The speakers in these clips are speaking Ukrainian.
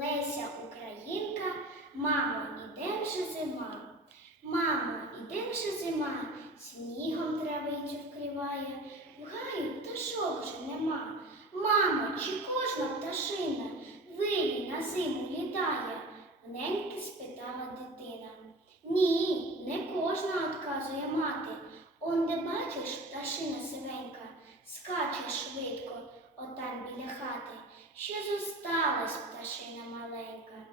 Леся Українка, мамо, ідем же зима. Мамо, ідем же зима, снігом травицю вкриває, в гаю пташок вже нема. Мамо, чи кожна пташина вилі на зиму літає? Неньки спитала дитина. Ні, не кожна отказує мати. Он де бачиш, пташина сивенька, скаче швидко, отам біля хати. Ще зосталась пташина маленька.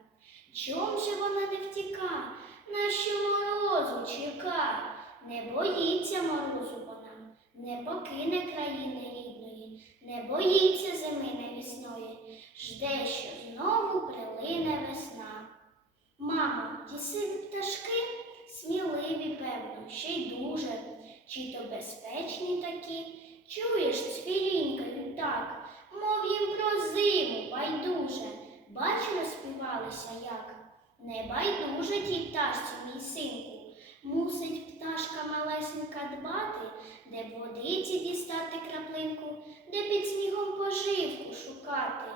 Чом же вона не втіка, нащо морозу чека? Не боїться морозу вона, не покине країни рідної, не боїться зими невісної, жде, що знову прилине весна. Мамо, ті сиві пташки сміливі, певно, ще й дуже, чи то безпечні такі, чуєш, цвірінькають так, мов їм про зиму байдуже. Співалися як. Не тій пташці, мій синку. Мусить пташка малесенька дбати, де б водиці дістати краплинку, де під снігом поживку шукати.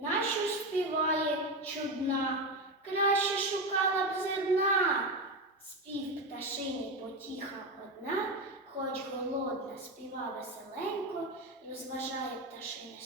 Нащо співає чудна, краще шукала б зерна. Спів пташині потіха одна, хоч голодна, співа веселенько, розважає пташине